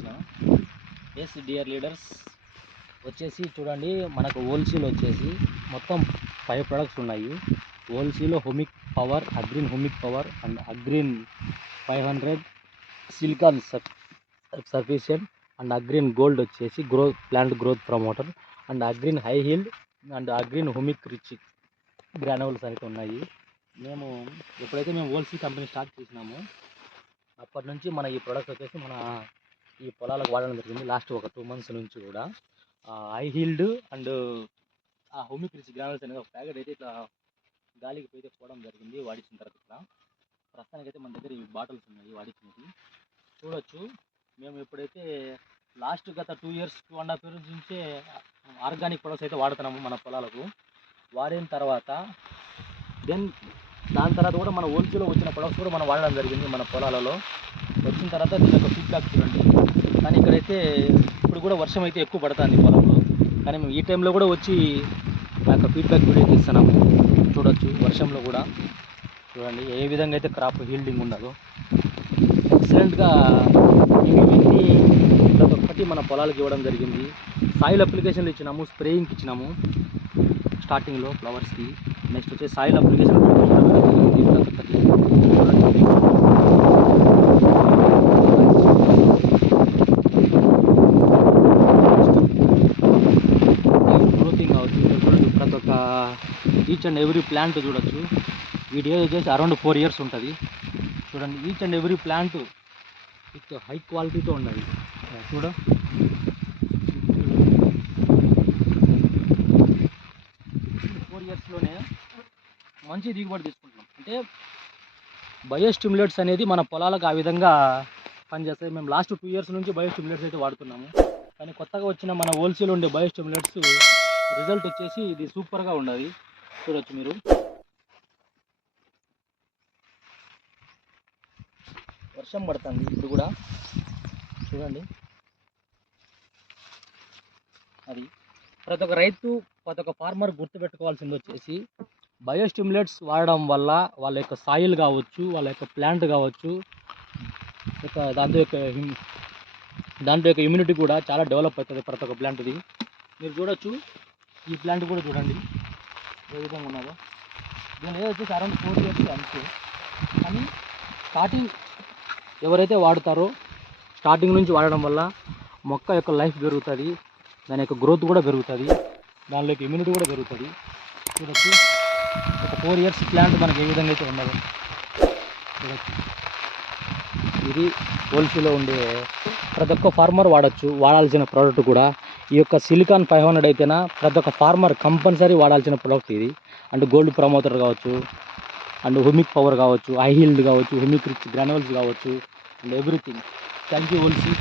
వచ్చిన yes dear leaders వచ్చేసి చూడండి మనకు హోల్సేల్ వచ్చేసి మొత్తం ఫైవ్ ప్రొడక్ట్స్ ఉన్నాయి. Wholesale humic power Agreen humic power and Agreen five hundred silicon sufficient and Agreen gold వచ్చేసి growth plant growth promoter and Agreen high yield and Agreen humic rich granules అయితే ఉన్నాయి. మేము ఎప్పుడైతే మేము wholesale company start చేసినామో అప్పటి నుంచి మన ఈ ప్రొడక్ట్ వచ్చేసి మన ఈ పొలాలకు వాడడం జరిగింది. లాస్ట్ ఒక టూ మంత్స్ నుంచి కూడా. హై హీల్డ్ అండ్ ఆ హోమిక్ రిచ్ గ్రానల్స్ అనేది ఒక ప్యాకెట్ అయితే ఇట్లా గాలికి పోయితే పోవడం జరిగింది. వాడించిన తర్వాత ఇట్లా. ప్రస్తుతానికైతే మన దగ్గర ఈ బాటిల్స్ ఉన్నాయి వాడించినవి చూడొచ్చు. మేము ఎప్పుడైతే లాస్ట్ గత two years two and half years నుంచే ఆర్గానిక్ ప్రొడక్ట్స్ అయితే వాడుతున్నాము మన పొలాలకు. వాడిన తర్వాత దెన్ దాని తర్వాత కూడా మన హోల్సేల్లో వచ్చిన ప్రొడక్ట్స్ కూడా మనం వాడడం జరిగింది మన పొలాలలో. వచ్చిన తర్వాత దీని యొక్క ఫీడ్బ్యాక్ చూడండి కానీ ఇక్కడైతే ఇప్పుడు కూడా వర్షం అయితే ఎక్కువ పడుతుంది పొలంలో. కానీ మేము ఈ టైంలో కూడా వచ్చి మా యొక్క ఫీడ్బ్యాక్ వీడియో తీస్తున్నాము చూడొచ్చు వర్షంలో కూడా. చూడండి ఏ విధంగా అయితే క్రాప్ హీల్డింగ్ ఉన్నదో. ఎక్సలెంట్గా ఇవన్నీ ప్రతి ఒక్కటి మన పొలాలకు ఇవ్వడం జరిగింది. సాయిల్ అప్లికేషన్లు ఇచ్చినాము స్ప్రేయింగ్కి ఇచ్చినాము. స్టార్టింగ్లో ఫ్లవర్స్కి నెక్స్ట్ వచ్చి సాయిల్ అప్లికేషన్ గ్రోతింగ్ కావచ్చు ఇక్కడ చూడండి ప్రతి ఒక్క ఈచ్ అండ్ ఎవ్రీ ప్లాంట్ చూడొచ్చు. వీటి ఏజ్ వచ్చేసి అరౌండ్ ఫోర్ ఇయర్స్ ఉంటుంది. చూడండి each and every plant with high క్వాలిటీతో ఉన్నది. చూడ. ఫోర్ ఇయర్స్లోనే మంచి దిగుబడి తీసుకుంటున్నాం. అంటే బయోస్టిమ్యులేట్స్ అనేది మన పొలాలకు ఆ విధంగా పనిచేస్తాయి. మేము లాస్ట్ టూ ఇయర్స్ నుంచి బయోస్టిమ్యులేట్స్ అయితే వాడుతున్నాము. కానీ కొత్తగా వచ్చిన మన హోల్సేల్ ఉండే బయోస్టిమ్యులేట్స్ రిజల్ట్ వచ్చేసి ఇది సూపర్గా ఉండదు చూడవచ్చు మీరు. వర్షం పడుతుంది ఇప్పుడు కూడా. చూడండి. అది ప్రతి ఒక్క రైతు ప్రతి ఒక్క ఫార్మర్ గుర్తుపెట్టుకోవాల్సింది వచ్చేసి బయోస్టిమ్యులేట్స్ వాడడం వల్ల వాళ్ళ యొక్క సాయిల్ కావచ్చు వాళ్ళ యొక్క ప్లాంట్ కావచ్చు యొక్క దాంతో యొక్క దాంట్లో యొక్క ఇమ్యూనిటీ కూడా చాలా డెవలప్ అవుతుంది ప్రతి ఒక్క ప్లాంట్ది మీరు చూడొచ్చు. ఈ ప్లాంట్ కూడా చూడండి. ఏ విధంగా ఉన్నదో. దీని ఏజ్ వచ్చేసి అరౌండ్ ఫోర్ ఇయర్స్ అంతే. కానీ స్టార్టింగ్ ఎవరైతే వాడతారో స్టార్టింగ్ నుంచి వాడడం వల్ల మొక్క యొక్క లైఫ్ పెరుగుతుంది దాని యొక్క గ్రోత్ కూడా పెరుగుతుంది దానిలో యొక్క ఇమ్యూనిటీ కూడా పెరుగుతుంది. చూడొచ్చు. ఒక ఫోర్ ఇయర్స్ ప్లాంట్ మనకి ఏ విధంగా అయితే ఉన్నదో. చూడొచ్చు. ఇది హోల్సేల్లో ఉండే ప్రతి ఒక్క ఫార్మర్ వాడచ్చు వాడాల్సిన ప్రోడక్ట్ కూడా. ఈ యొక్క సిలికాన్ ఫైవ్ హండ్రెడ్ అయితేనా ప్రతి ఒక్క ఫార్మర్ కంపల్సరీ వాడాల్సిన ప్రోడక్ట్ ఇది. అండ్ గోల్డ్ ప్రమోటర్ కావచ్చు అండ్ హుమిక్ పవర్ కావచ్చు హై హీల్డ్ కావచ్చు హుమిక్ రిచ్ గ్రానువల్స్ కావచ్చు అండ్ ఎవ్రీథింగ్. Thank you ఓల్సీ.